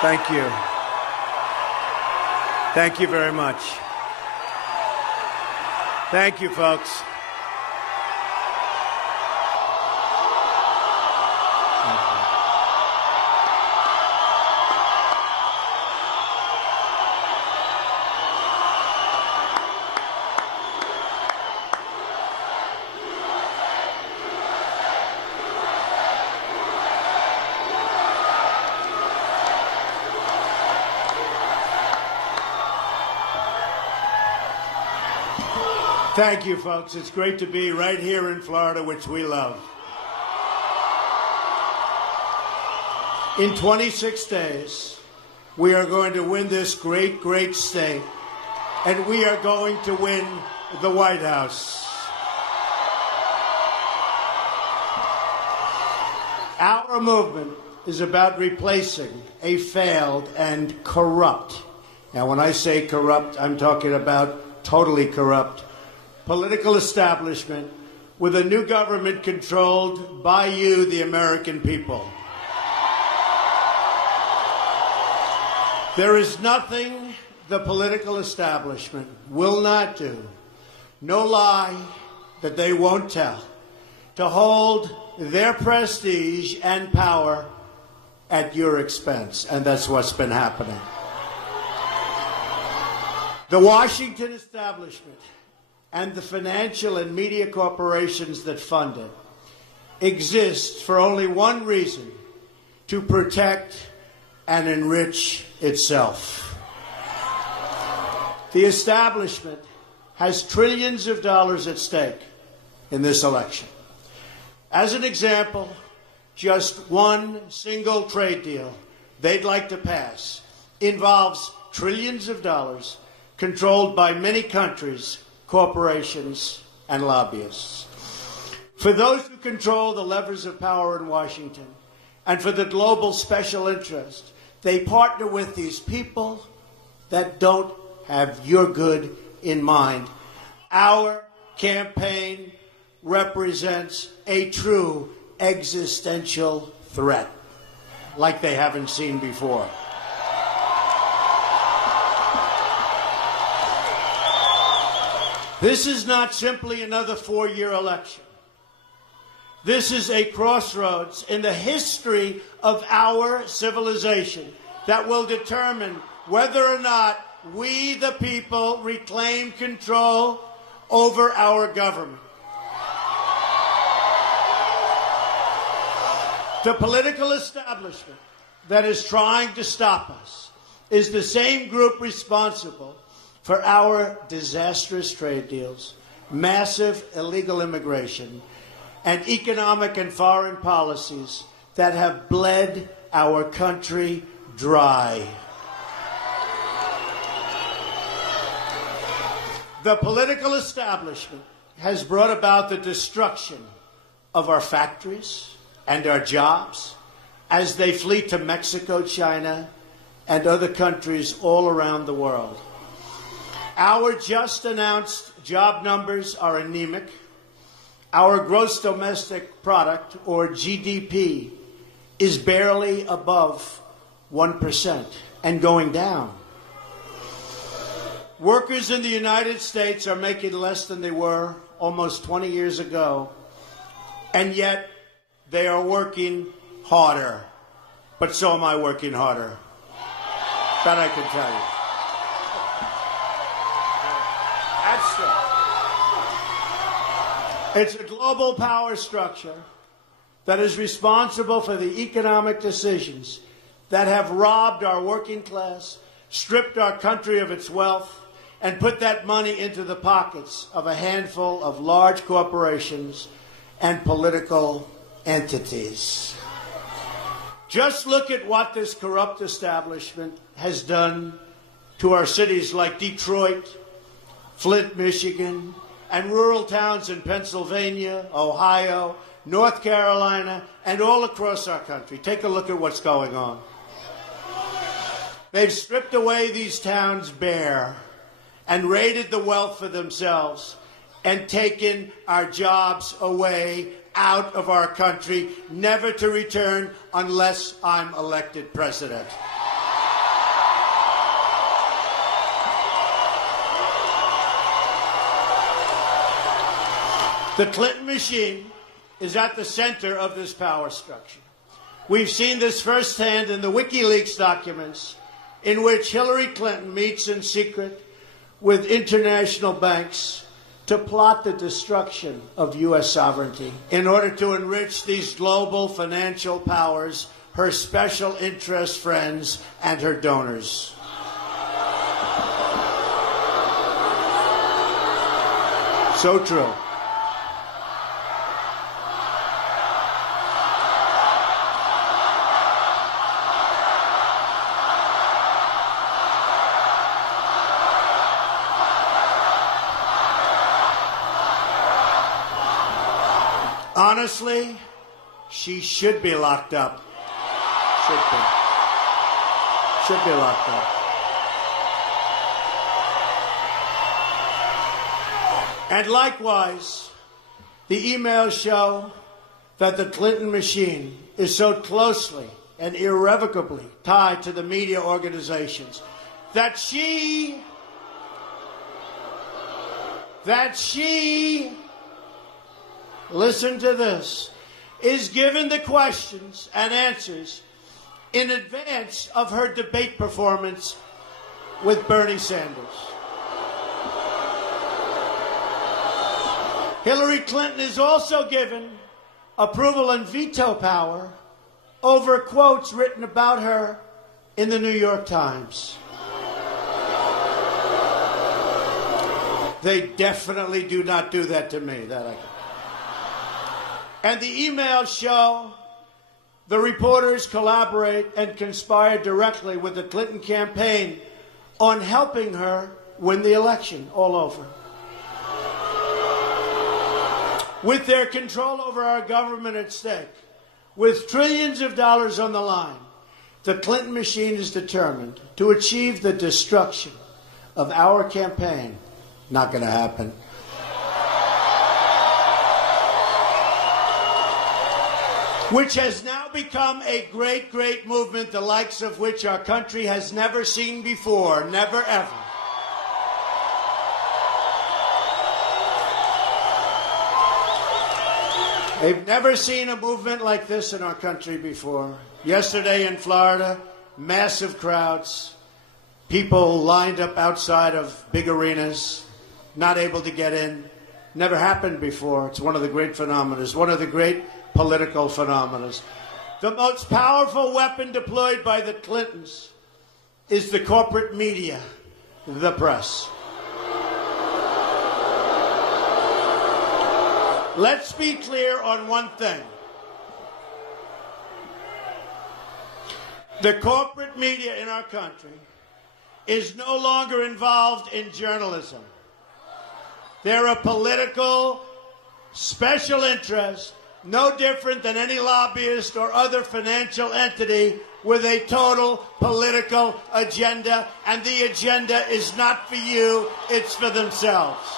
Thank you. Thank you very much. Thank you, folks. Thank you, folks. It's great to be right here in Florida, which we love. In 26 days, we are going to win this great, great state, and we are going to win the White House. Our movement is about replacing a failed and corrupt, now when I say corrupt, I'm talking about totally corrupt, political establishment with a new government controlled by you, the American people. There is nothing the political establishment will not do, no lie that they won't tell, to hold their prestige and power at your expense. And that's what's been happening. The Washington establishment and the financial and media corporations that fund it exist for only one reason: to protect and enrich itself. The establishment has trillions of dollars at stake in this election. As an example, just one single trade deal they'd like to pass involves trillions of dollars controlled by many countries, corporations, and lobbyists. For those who control the levers of power in Washington, and for the global special interest, they partner with these people that don't have your good in mind. Our campaign represents a true existential threat, like they haven't seen before. This is not simply another four-year election. This is a crossroads in the history of our civilization that will determine whether or not we, the people, reclaim control over our government. The political establishment that is trying to stop us is the same group responsible for our disastrous trade deals, massive illegal immigration, and economic and foreign policies that have bled our country dry. The political establishment has brought about the destruction of our factories and our jobs as they flee to Mexico, China, and other countries all around the world. Our just announced job numbers are anemic. Our gross domestic product, or GDP, is barely above 1% and going down. Workers in the United States are making less than they were almost 20 years ago, and yet they are working harder. But so am I working harder. That I can tell you. That's true. It's a global power structure that is responsible for the economic decisions that have robbed our working class, stripped our country of its wealth, and put that money into the pockets of a handful of large corporations and political entities. Just look at what this corrupt establishment has done to our cities like Detroit, Flint, Michigan, and rural towns in Pennsylvania, Ohio, North Carolina, and all across our country. Take a look at what's going on. They've stripped away these towns bare and raided the wealth for themselves and taken our jobs away out of our country, never to return unless I'm elected president. The Clinton machine is at the center of this power structure. We've seen this firsthand in the WikiLeaks documents, in which Hillary Clinton meets in secret with international banks to plot the destruction of U.S. sovereignty in order to enrich these global financial powers, her special interest friends, and her donors. So true. Honestly, she should be locked up. Should be locked up. And likewise, the emails show that the Clinton machine is so closely and irrevocably tied to the media organizations that she listen to this, is given the questions and answers in advance of her debate performance with Bernie Sanders. Hillary Clinton is also given approval and veto power over quotes written about her in the New York Times. They definitely do not do that to me. And the emails show the reporters collaborate and conspire directly with the Clinton campaign on helping her win the election all over. With their control over our government at stake, with trillions of dollars on the line, the Clinton machine is determined to achieve the destruction of our campaign. Not going to happen. Which has now become a great, great movement, the likes of which our country has never seen before, never ever. They've never seen a movement like this in our country before. Yesterday in Florida, massive crowds, people lined up outside of big arenas, not able to get in. Never happened before. It's one of the great phenomena, one of the great political phenomena. The most powerful weapon deployed by the Clintons is the corporate media, the press. Let's be clear on one thing. The corporate media in our country is no longer involved in journalism. They're a political special interest, no different than any lobbyist or other financial entity with a total political agenda, and the agenda is not for you, it's for themselves.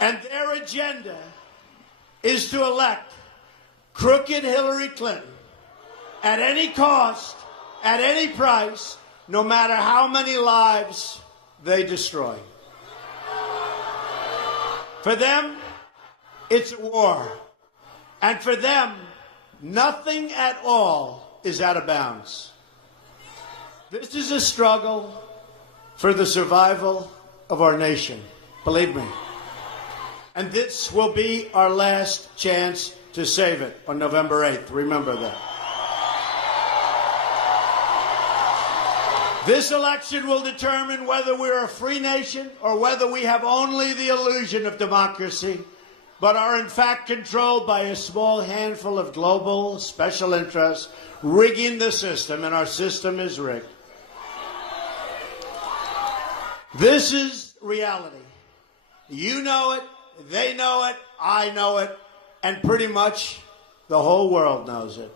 And their agenda is to elect crooked Hillary Clinton at any cost, at any price, no matter how many lives they destroy. For them, it's a war. And for them, nothing at all is out of bounds. This is a struggle for the survival of our nation, believe me. And this will be our last chance to save it on November 8th. Remember that. This election will determine whether we're a free nation or whether we have only the illusion of democracy, but are in fact controlled by a small handful of global special interests rigging the system, and our system is rigged. This is reality. You know it, they know it, I know it, and pretty much the whole world knows it.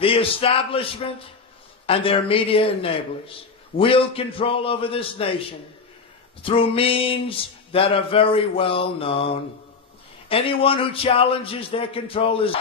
The establishment and their media enablers wield control over this nation through means that are very well known. Anyone who challenges their control is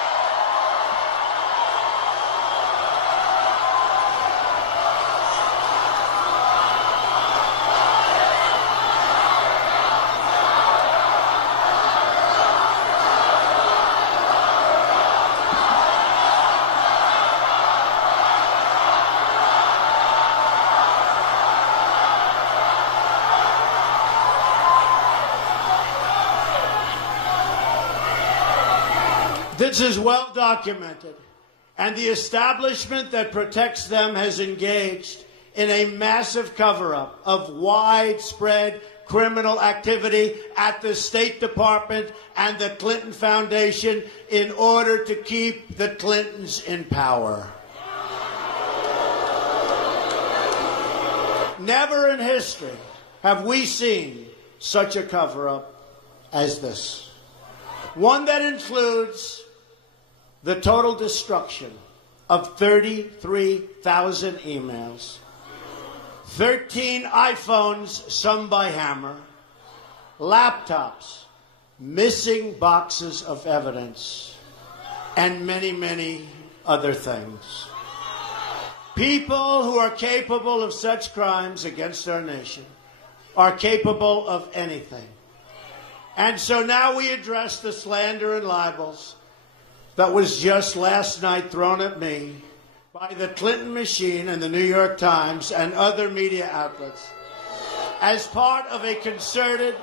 This is well documented, and the establishment that protects them has engaged in a massive cover-up of widespread criminal activity at the State Department and the Clinton Foundation in order to keep the Clintons in power. Never in history have we seen such a cover-up as this. One that includes the total destruction of 33,000 emails, 13 iPhones, some by hammer, laptops, missing boxes of evidence, and many, many other things. People who are capable of such crimes against our nation are capable of anything. And so now we address the slander and libels that was just last night thrown at me by the Clinton machine and the New York Times and other media outlets as part of a concerted,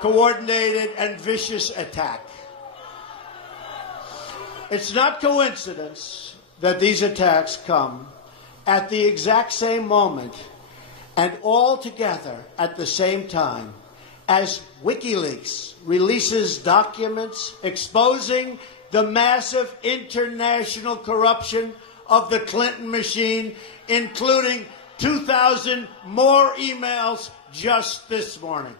coordinated, and vicious attack. It's not coincidence that these attacks come at the exact same moment and all together at the same time as WikiLeaks releases documents exposing the massive international corruption of the Clinton machine, including 2,000 more emails just this morning.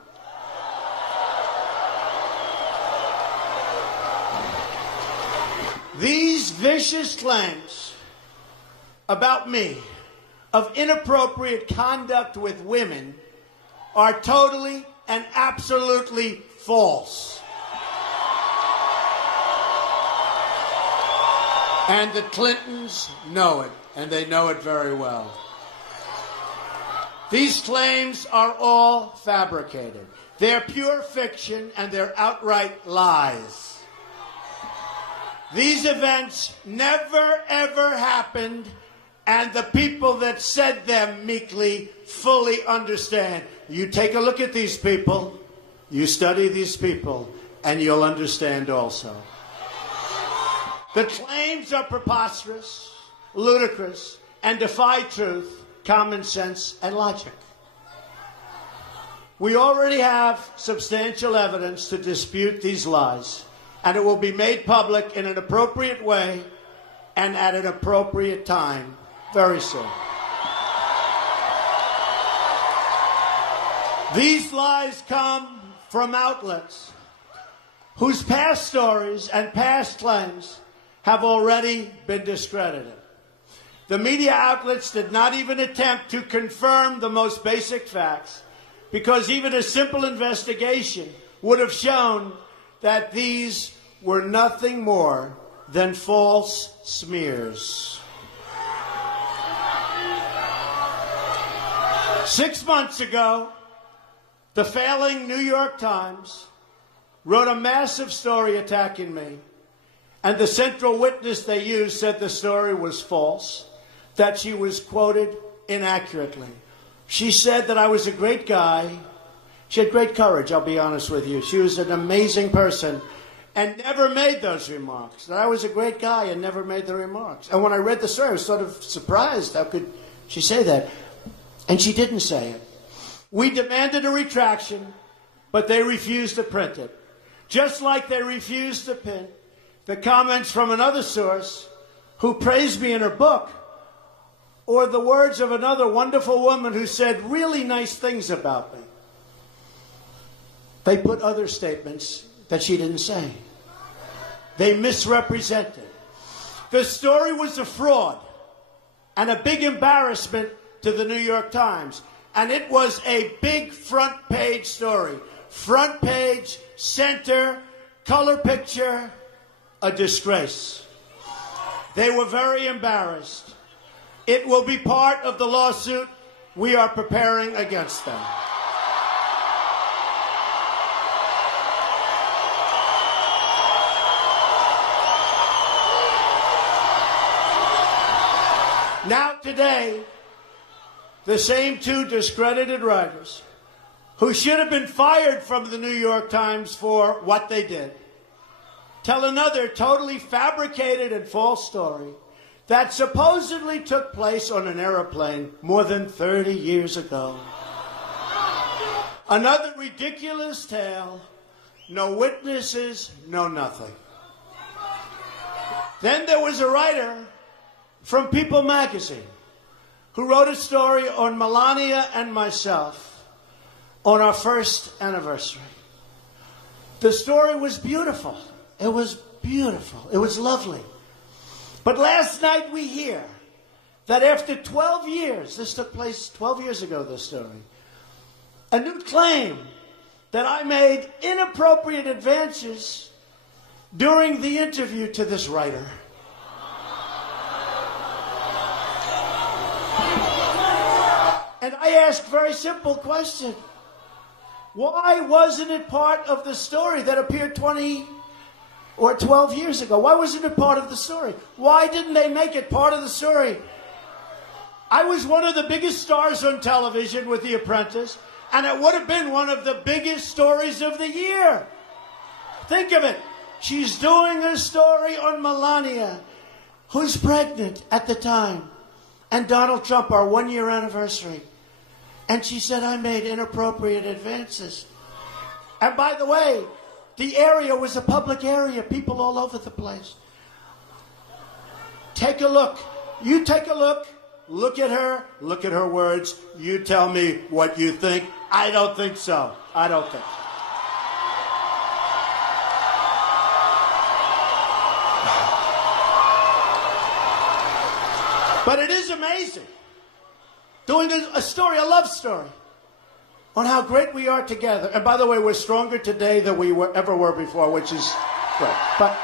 These vicious claims about me of inappropriate conduct with women are totally and absolutely false. And the Clintons know it, and they know it very well. These claims are all fabricated. They're pure fiction, and they're outright lies. These events never, ever happened, and the people that said them meekly fully understand. You take a look at these people, you study these people, and you'll understand also. The claims are preposterous, ludicrous, and defy truth, common sense, and logic. We already have substantial evidence to dispute these lies, and it will be made public in an appropriate way and at an appropriate time very soon. These lies come from outlets whose past stories and past claims have already been discredited. The media outlets did not even attempt to confirm the most basic facts, because even a simple investigation would have shown that these were nothing more than false smears. 6 months ago, the failing New York Times wrote a massive story attacking me, and the central witness they used said the story was false, that she was quoted inaccurately. She said that I was a great guy. She had great courage, I'll be honest with you. She was an amazing person and never made those remarks. That I was a great guy and never made the remarks. And when I read the story, I was sort of surprised. How could she say that? And she didn't say it. We demanded a retraction, but they refused to print it. Just like they refused to print the comments from another source who praised me in her book, or the words of another wonderful woman who said really nice things about me. They put other statements that she didn't say. They misrepresented. The story was a fraud and a big embarrassment to the New York Times. And it was a big front page story. Front page, center, color picture, a disgrace. They were very embarrassed. It will be part of the lawsuit we are preparing against them. Now today, the same two discredited writers who should have been fired from the New York Times for what they did tell another totally fabricated and false story that supposedly took place on an airplane more than 30 years ago. Another ridiculous tale, no witnesses, no nothing. Then there was a writer from People magazine who wrote a story on Melania and myself on our first anniversary. The story was beautiful. It was beautiful. It was lovely. But last night we hear that after 12 years, this took place 12 years ago, this story, a new claim that I made inappropriate advances during the interview to this writer. And I asked a very simple question. Why wasn't it part of the story that appeared 20 or 12 years ago? Why wasn't it part of the story? Why didn't they make it part of the story? I was one of the biggest stars on television with The Apprentice, and it would have been one of the biggest stories of the year. Think of it. She's doing a story on Melania, who's pregnant at the time, and Donald Trump, our one-year anniversary. And she said, I made inappropriate advances. And by the way, the area was a public area, people all over the place. Take a look. You take a look. Look at her words. You tell me what you think. I don't think so. I don't think so. But it is amazing. Doing a story, a love story, on how great we are together. And by the way, we're stronger today than we ever were before, which is great. But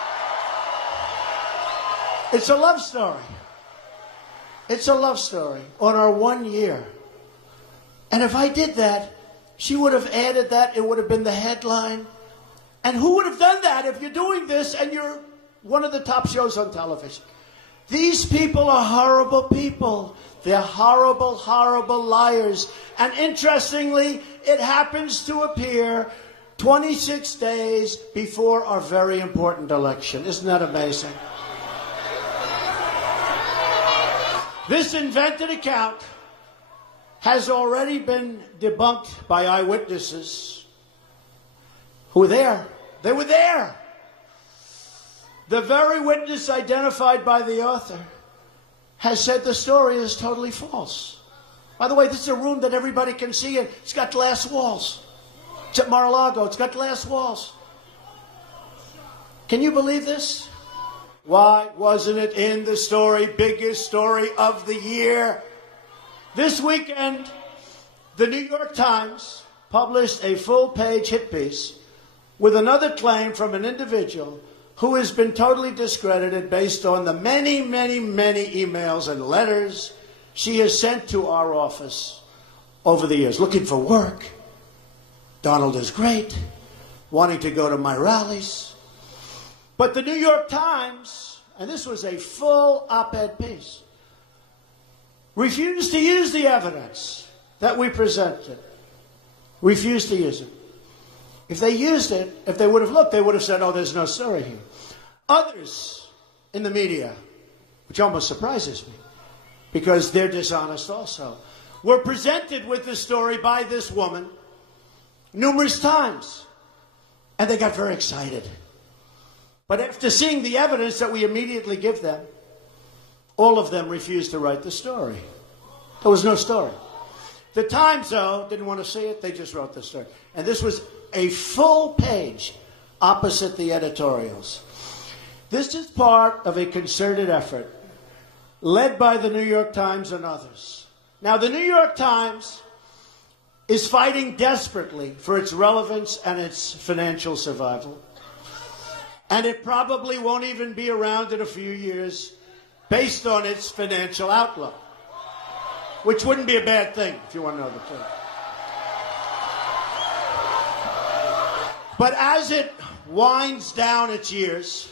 it's a love story. It's a love story on our 1 year. And if I did that, she would have added that. It would have been the headline. And who would have done that if you're doing this and you're one of the top shows on television? These people are horrible people. They're horrible, horrible liars. And interestingly, it happens to appear 26 days before our very important election. Isn't that amazing? This invented account has already been debunked by eyewitnesses who were there. They were there. The very witness identified by the author has said the story is totally false. By the way, this is a room that everybody can see, and it's got glass walls. It's at Mar-a-Lago. It's got glass walls. Can you believe this? Why wasn't it in the story, biggest story of the year? This weekend, the New York Times published a full-page hit piece with another claim from an individual who has been totally discredited based on the many, many, many emails and letters she has sent to our office over the years, looking for work. Donald is great, wanting to go to my rallies. But the New York Times, and this was a full op-ed piece, refused to use the evidence that we presented. Refused to use it. If they used it, if they would have looked, they would have said, oh, there's no story here. Others in the media, which almost surprises me, because they're dishonest also, were presented with the story by this woman numerous times, and they got very excited. But after seeing the evidence that we immediately give them, all of them refused to write the story. There was no story. The Times, though, didn't want to see it. They just wrote the story. And this was a full page opposite the editorials. This is part of a concerted effort led by the New York Times and others. Now, the New York Times is fighting desperately for its relevance and its financial survival. And it probably won't even be around in a few years based on its financial outlook, which wouldn't be a bad thing if you want to know the truth. But as it winds down its years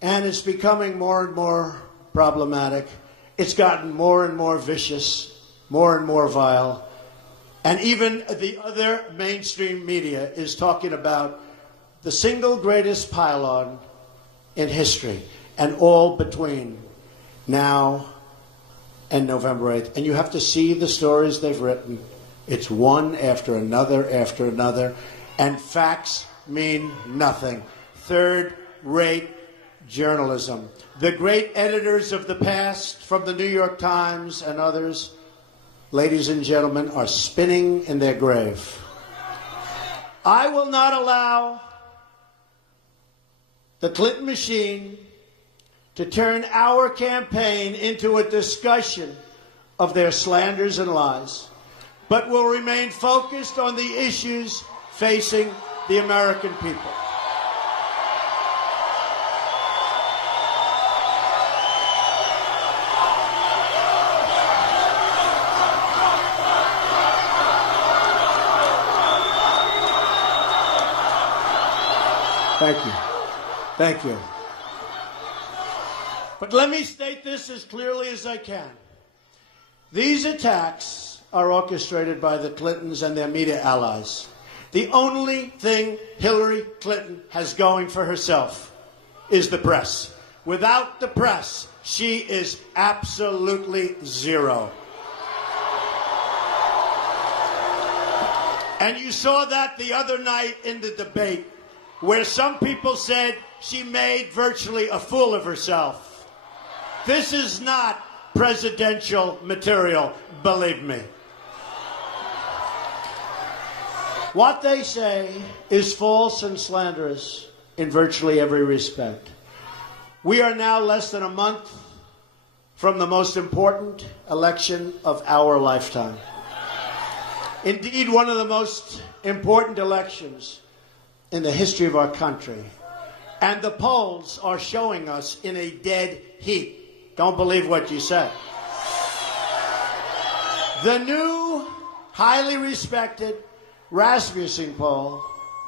and it's becoming more and more problematic, it's gotten more and more vicious, more and more vile, and even the other mainstream media is talking about the single greatest pylon in history, and all between now and November 8th. And you have to see the stories they've written. It's one after another, and facts mean nothing. Third-rate journalism. The great editors of the past, from the New York Times and others, ladies and gentlemen, are spinning in their grave. I will not allow the Clinton machine to turn our campaign into a discussion of their slanders and lies, but will remain focused on the issues facing the American people. Thank you. Thank you. But let me state this as clearly as I can. These attacks are orchestrated by the Clintons and their media allies. The only thing Hillary Clinton has going for herself is the press. Without the press, she is absolutely zero. And you saw that the other night in the debate, where some people said she made virtually a fool of herself. This is not presidential material, believe me. What they say is false and slanderous in virtually every respect. We are now less than a month from the most important election of our lifetime. Indeed, one of the most important elections in the history of our country. And the polls are showing us in a dead heat. Don't believe what you said. The new, highly respected Rasmussen poll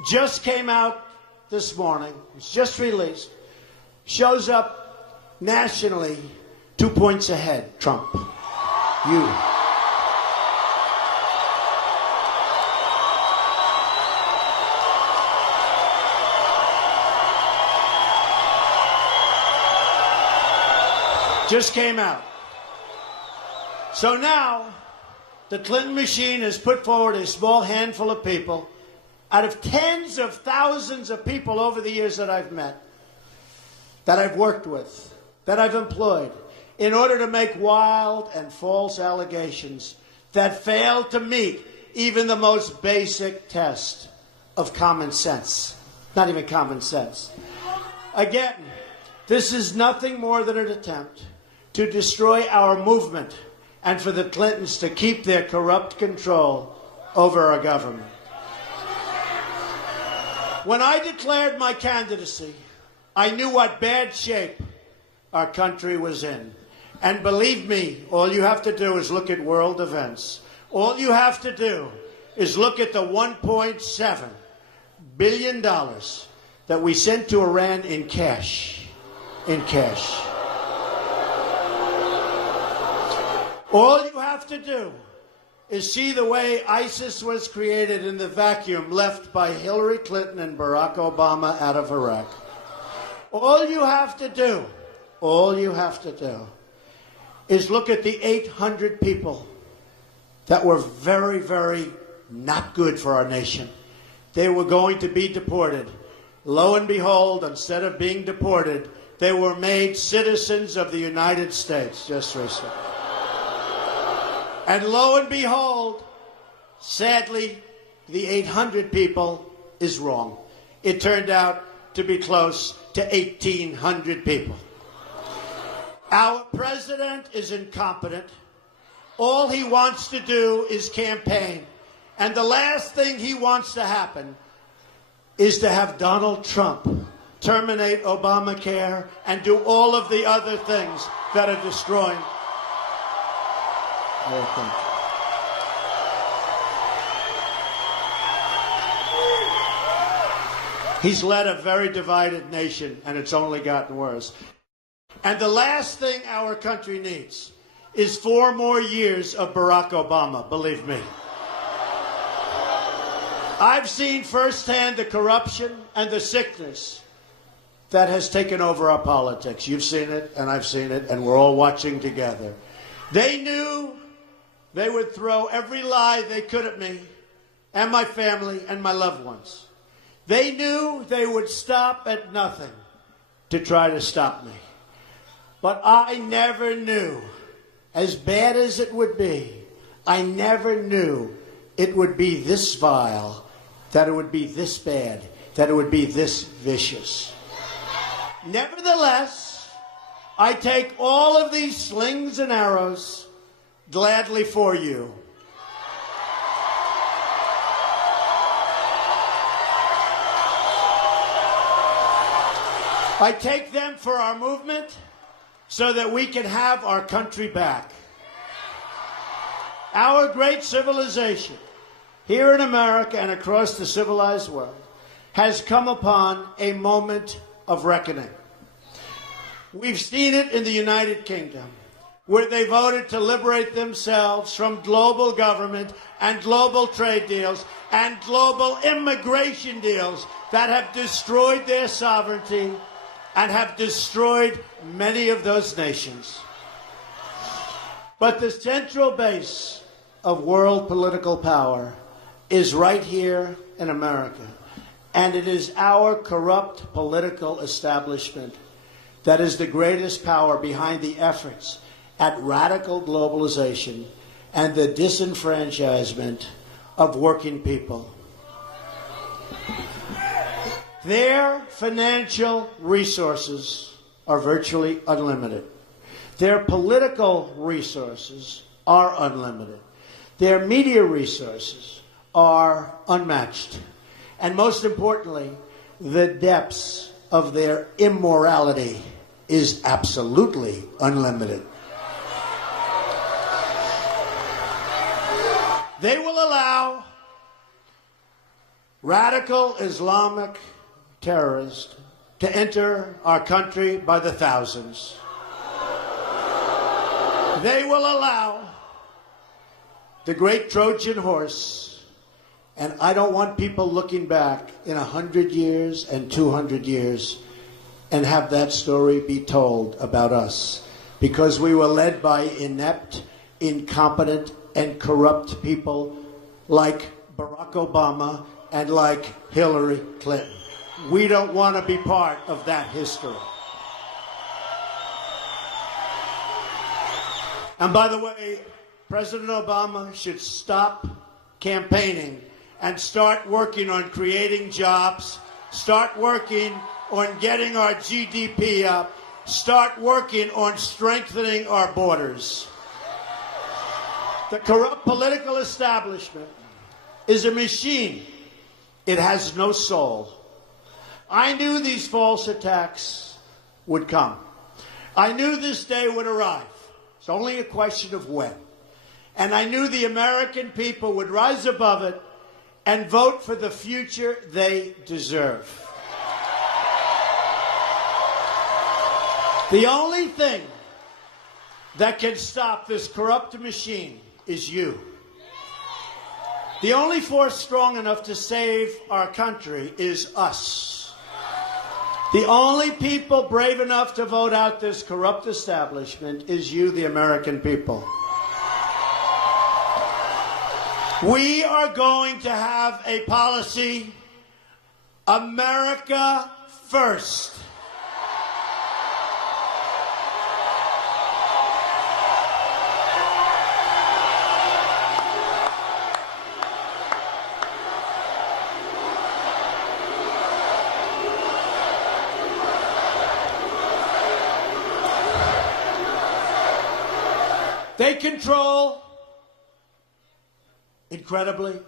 just came out this morning. It's just released. Shows up nationally 2 points ahead, Trump. You. Just came out. So now, the Clinton machine has put forward a small handful of people out of tens of thousands of people over the years that I've met, that I've worked with, that I've employed, in order to make wild and false allegations that fail to meet even the most basic test of common sense. Not even common sense. Again, this is nothing more than an attempt to destroy our movement and for the Clintons to keep their corrupt control over our government. When I declared my candidacy, I knew what bad shape our country was in. And believe me, all you have to do is look at world events. All you have to do is look at the $1.7 billion that we sent to Iran in cash. In cash. All you have to do is see the way ISIS was created in the vacuum left by Hillary Clinton and Barack Obama out of Iraq. All you have to do is look at the 800 people that were very, very not good for our nation. They were going to be deported. Lo and behold, instead of being deported, they were made citizens of the United States just recently. And lo and behold, sadly, the 800 people is wrong. It turned out to be close to 1,800 people. Our president is incompetent. All he wants to do is campaign. And the last thing he wants to happen is to have Donald Trump terminate Obamacare and do all of the other things that are destroying our country. He's led a very divided nation, and it's only gotten worse. And the last thing our country needs is 4 more years of Barack Obama, believe me. I've seen firsthand the corruption and the sickness that has taken over our politics. You've seen it, and I've seen it, and we're all watching together. They knew they would throw every lie they could at me and my family and my loved ones. They knew they would stop at nothing to try to stop me. But I never knew, as bad as it would be, I never knew it would be this vile, that it would be this bad, that it would be this vicious. Nevertheless, I take all of these slings and arrows gladly for you. I take them for our movement so that we can have our country back. Our great civilization, here in America and across the civilized world, has come upon a moment of reckoning. We've seen it in the United Kingdom, where they voted to liberate themselves from global government and global trade deals and global immigration deals that have destroyed their sovereignty and have destroyed many of those nations. But the central base of world political power is right here in America. And it is our corrupt political establishment that is the greatest power behind the efforts at radical globalization and the disenfranchisement of working people. Their financial resources are virtually unlimited. Their political resources are unlimited. Their media resources are unmatched. And most importantly, the depths of their immorality is absolutely unlimited. They will allow radical Islamic terrorists to enter our country by the thousands. They will allow the great Trojan horse, and I don't want people looking back in 100 years and 200 years and have that story be told about us, because we were led by inept, incompetent, and corrupt people like Barack Obama and like Hillary Clinton. We don't want to be part of that history. And by the way, President Obama should stop campaigning and start working on creating jobs, start working on getting our GDP up, start working on strengthening our borders. The corrupt political establishment is a machine. It has no soul. I knew these false attacks would come. I knew this day would arrive. It's only a question of when. And I knew the American people would rise above it and vote for the future they deserve. The only thing that can stop this corrupt machine is you. The only force strong enough to save our country is us. The only people brave enough to vote out this corrupt establishment is you, the American people. We are going to have a policy, America first. They control, incredibly,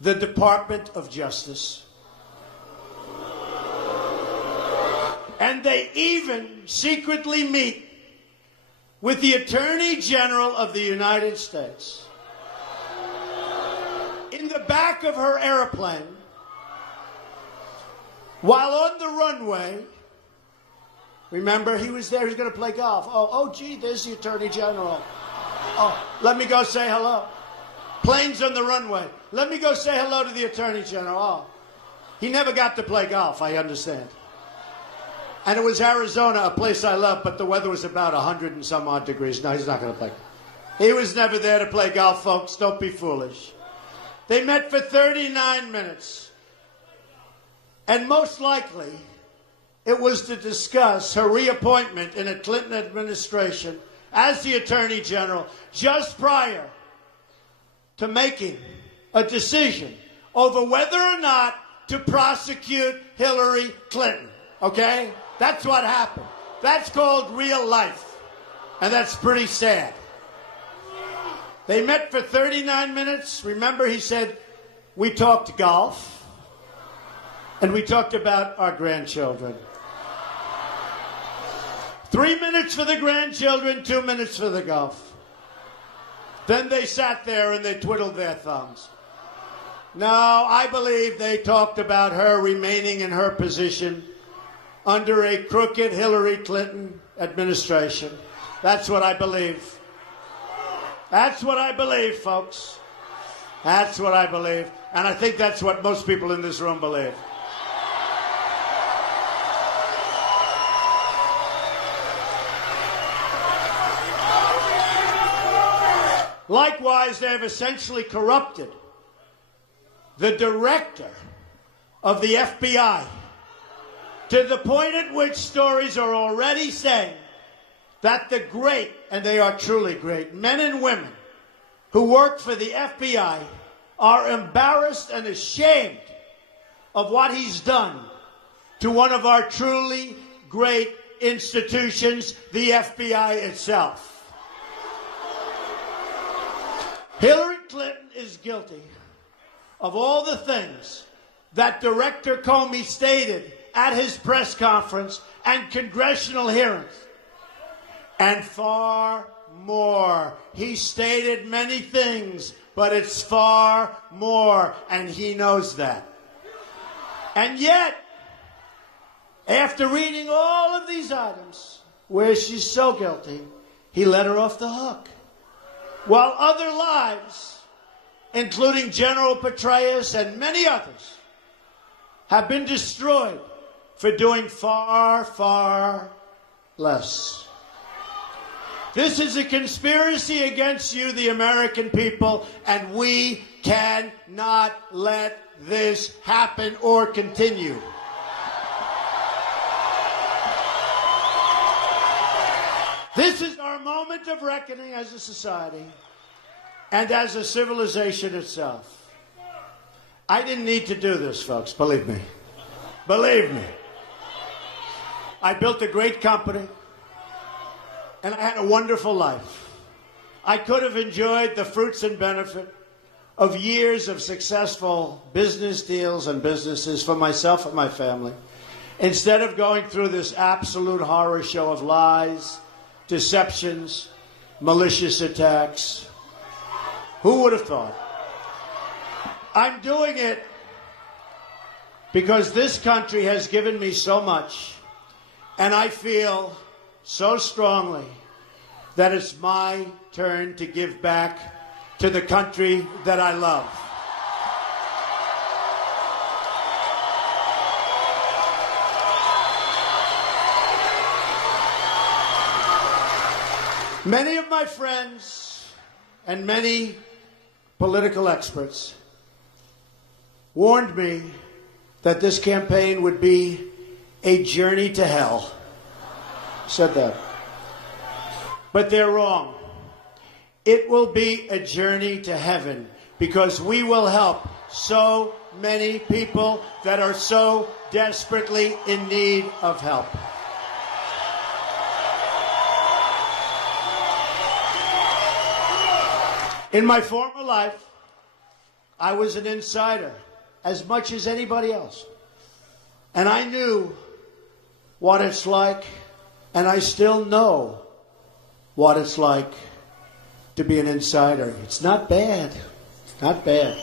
the Department of Justice. And they even secretly meet with the Attorney General of the United States. In the back of her airplane, while on the runway. Remember, he was there, he was going to play golf. Oh, gee, there's the Attorney General. Oh, let me go say hello. Planes on the runway. Let me go say hello to the Attorney General. Oh, he never got to play golf, I understand. And it was Arizona, a place I love, but the weather was about 100 and some odd degrees. No, he's not going to play. He was never there to play golf, folks. Don't be foolish. They met for 39 minutes. And most likely, it was to discuss her reappointment in a Clinton administration as the Attorney General just prior to making a decision over whether or not to prosecute Hillary Clinton. Okay? That's what happened. That's called real life. And that's pretty sad. They met for 39 minutes. Remember, he said, we talked golf. And we talked about our grandchildren. 3 minutes for the grandchildren, 2 minutes for the golf. Then they sat there and they twiddled their thumbs. No, I believe they talked about her remaining in her position under a crooked Hillary Clinton administration. That's what I believe. That's what I believe, folks. That's what I believe. And I think that's what most people in this room believe. Likewise, they have essentially corrupted the director of the FBI to the point at which stories are already saying that the great, and they are truly great, men and women who work for the FBI are embarrassed and ashamed of what he's done to one of our truly great institutions, the FBI itself. Hillary Clinton is guilty of all the things that Director Comey stated at his press conference and congressional hearings. And far more. He stated many things, but it's far more, and he knows that. And yet, after reading all of these items, where she's so guilty, he let her off the hook. While other lives, including General Petraeus and many others, have been destroyed for doing far, far less. This is a conspiracy against you, the American people, and we cannot let this happen or continue. This is our moment of reckoning as a society and as a civilization itself. I didn't need to do this, folks, believe me. Believe me. I built a great company, and I had a wonderful life. I could have enjoyed the fruits and benefit of years of successful business deals and businesses for myself and my family, instead of going through this absolute horror show of lies, deceptions, malicious attacks. Who would have thought? I'm doing it because this country has given me so much, and I feel so strongly that it's my turn to give back to the country that I love. Many of my friends and many political experts warned me that this campaign would be a journey to hell. Said that. But they're wrong. It will be a journey to heaven because we will help so many people that are so desperately in need of help. In my former life, I was an insider as much as anybody else. And I knew what it's like, and I still know what it's like to be an insider. It's not bad. Not bad.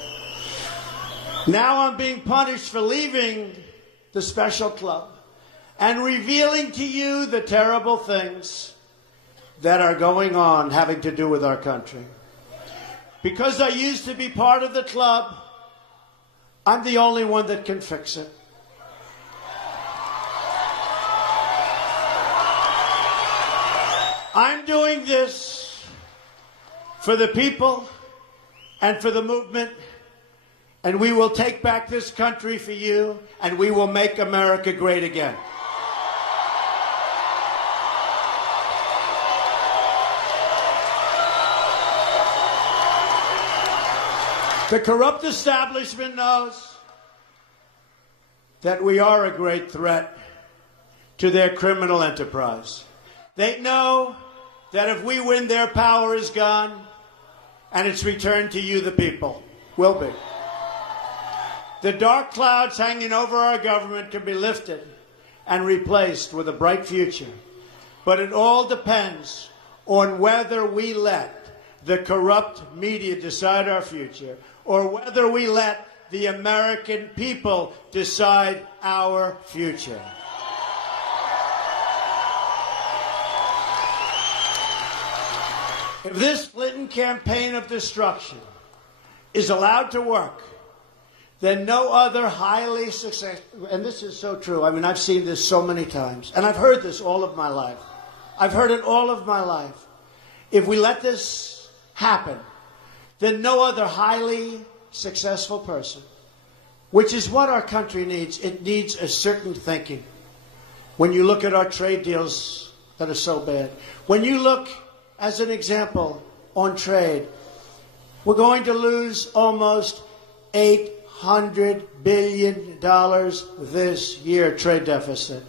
Now I'm being punished for leaving the special club and revealing to you the terrible things that are going on having to do with our country. Because I used to be part of the club, I'm the only one that can fix it. I'm doing this for the people and for the movement, and we will take back this country for you, and we will make America great again. The corrupt establishment knows that we are a great threat to their criminal enterprise. They know that if we win, their power is gone, and it's returned to you, the people. Will be. The dark clouds hanging over our government can be lifted and replaced with a bright future. But it all depends on whether we let the corrupt media decide our future, or whether we let the American people decide our future. If this Clinton campaign of destruction is allowed to work, then no other highly successful, and this is so true, I mean, I've seen this so many times, and I've heard this all of my life. I've heard it all of my life. If we let this happen, then no other highly successful person, which is what our country needs. It needs a certain thinking. When you look at our trade deals that are so bad, when you look, as an example, on trade, we're going to lose almost $800 billion this year, trade deficit.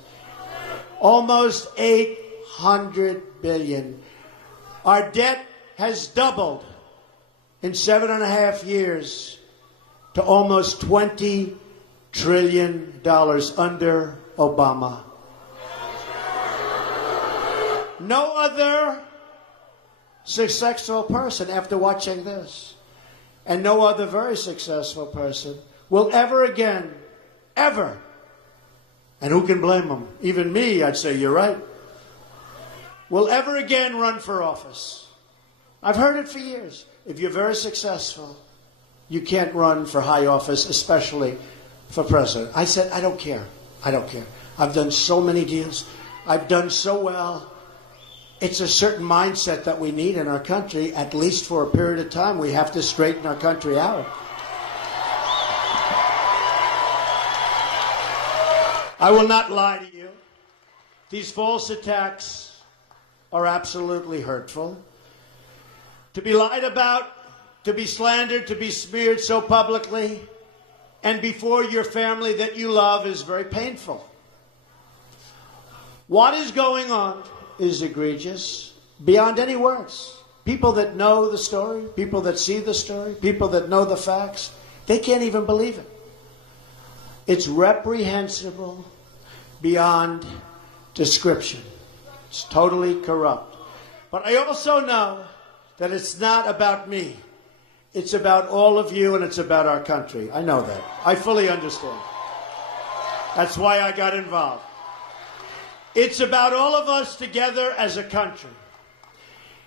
Almost $800 billion. Our debt has doubled in 7.5 years to almost $20 trillion under Obama. No other successful person, after watching this, and no other very successful person, will ever again, ever, and who can blame them? Even me, I'd say you're right, will ever again run for office. I've heard it for years. If you're very successful, you can't run for high office, especially for president. I said, I don't care. I don't care. I've done so many deals. I've done so well. It's a certain mindset that we need in our country, at least for a period of time. We have to straighten our country out. I will not lie to you. These false attacks are absolutely hurtful. To be lied about, to be slandered, to be smeared so publicly and before your family that you love is very painful. What is going on is egregious beyond any words. People that know the story, people that see the story, people that know the facts, they can't even believe it. It's reprehensible beyond description. It's totally corrupt. But I also know that it's not about me. It's about all of you, and it's about our country. I know that. I fully understand. That's why I got involved. It's about all of us together as a country.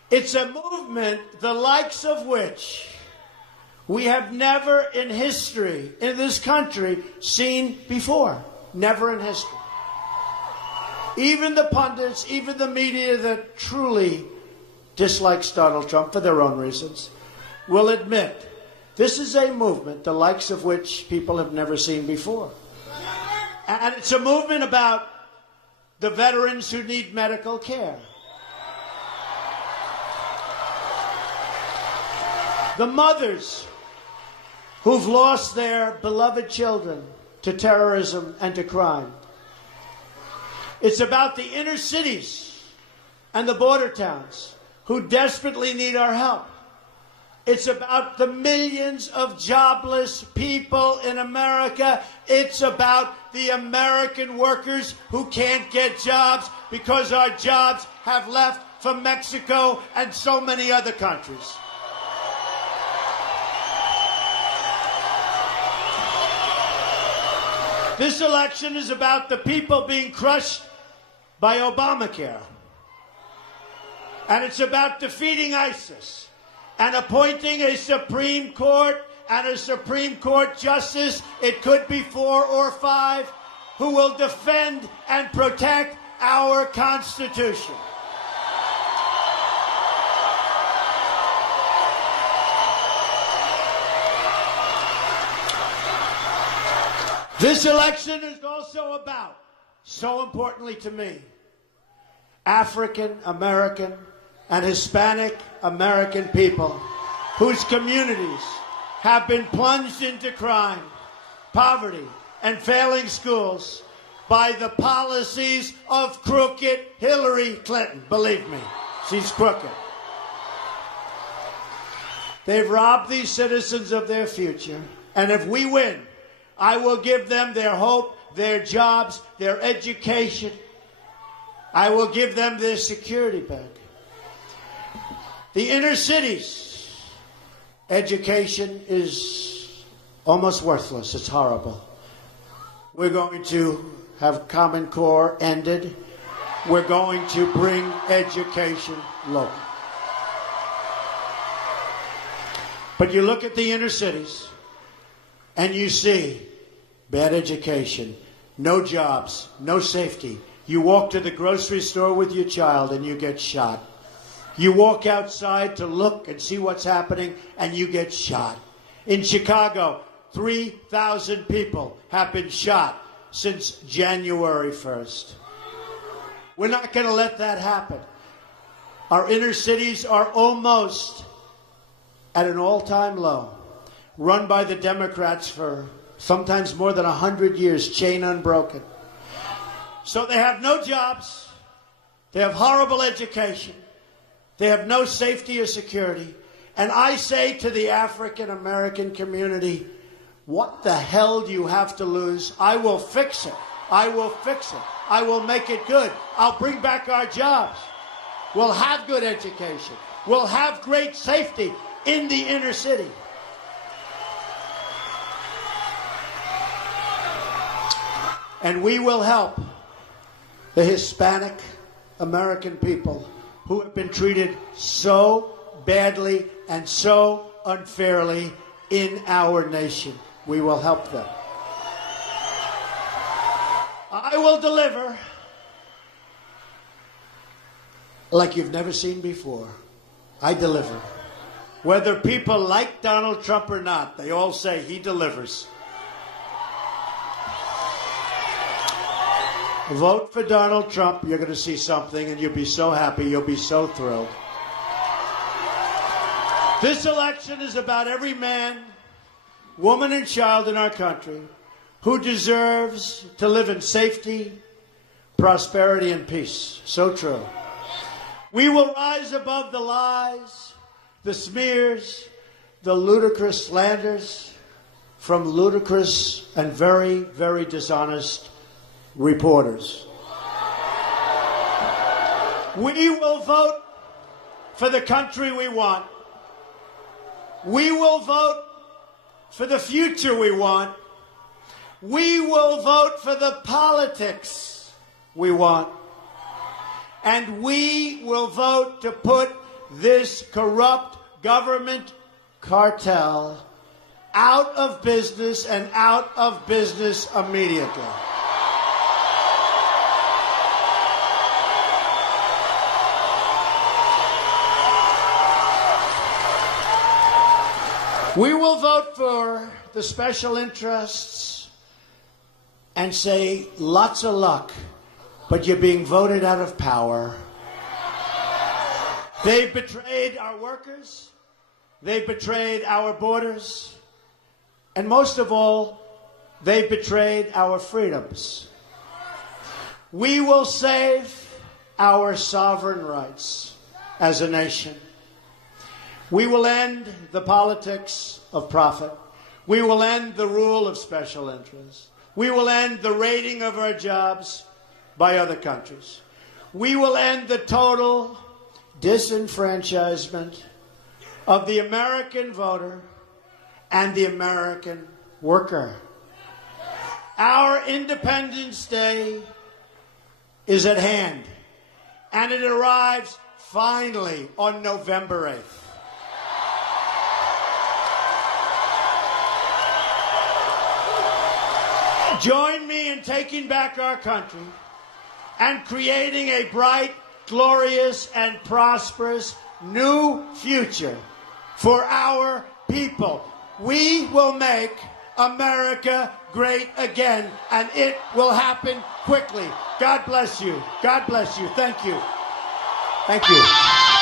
It's a movement the likes of which we have never in history, in this country, seen before. Never in history. Even the pundits, even the media that truly dislikes Donald Trump for their own reasons, will admit this is a movement the likes of which people have never seen before. And it's a movement about the veterans who need medical care. The mothers who've lost their beloved children to terrorism and to crime. It's about the inner cities and the border towns who desperately need our help. It's about the millions of jobless people in America. It's about the American workers who can't get jobs because our jobs have left for Mexico and so many other countries. This election is about the people being crushed by Obamacare. And it's about defeating ISIS. and appointing a Supreme Court and a Supreme Court justice, it could be 4 or 5, who will defend and protect our Constitution. This election is also about, so importantly to me, African American and Hispanic American people whose communities have been plunged into crime, poverty, and failing schools by the policies of crooked Hillary Clinton. Believe me, she's crooked. They've robbed these citizens of their future, and if we win, I will give them their hope, their jobs, their education. I will give them their security back. The inner cities, education is almost worthless. It's horrible. We're going to have Common Core ended. We're going to bring education local. But you look at the inner cities and you see bad education, no jobs, no safety. You walk to the grocery store with your child and you get shot. You walk outside to look and see what's happening and you get shot. In Chicago, 3,000 people have been shot since January 1st. We're not going to let that happen. Our inner cities are almost at an all-time low, run by the Democrats for sometimes more than 100 years, chain unbroken. So they have no jobs, they have horrible education, they have no safety or security. And I say to the African American community, what the hell do you have to lose? I will fix it. I will fix it. I will make it good. I'll bring back our jobs. We'll have good education. We'll have great safety in the inner city. And we will help the Hispanic American people who have been treated so badly and so unfairly in our nation. We will help them. I will deliver like you've never seen before. I deliver. Whether people like Donald Trump or not, they all say he delivers. Vote for Donald Trump. You're going to see something, and you'll be so happy. You'll be so thrilled. This election is about every man, woman, and child in our country who deserves to live in safety, prosperity, and peace. So true. We will rise above the lies, the smears, the ludicrous slanders from ludicrous and very, very dishonest reporters. We will vote for the country we want. We will vote for the future we want. We will vote for the politics we want. And we will vote to put this corrupt government cartel out of business and out of business immediately. We will vote for the special interests and say, lots of luck, but you're being voted out of power. They've betrayed our workers. They've betrayed our borders. And most of all, they've betrayed our freedoms. We will save our sovereign rights as a nation. We will end the politics of profit. We will end the rule of special interests. We will end the raiding of our jobs by other countries. We will end the total disenfranchisement of the American voter and the American worker. Our Independence Day is at hand, and it arrives finally on November 8th. Join me in taking back our country and creating a bright, glorious, and prosperous new future for our people. We will make America great again, and it will happen quickly. God bless you. God bless you. Thank you. Thank you.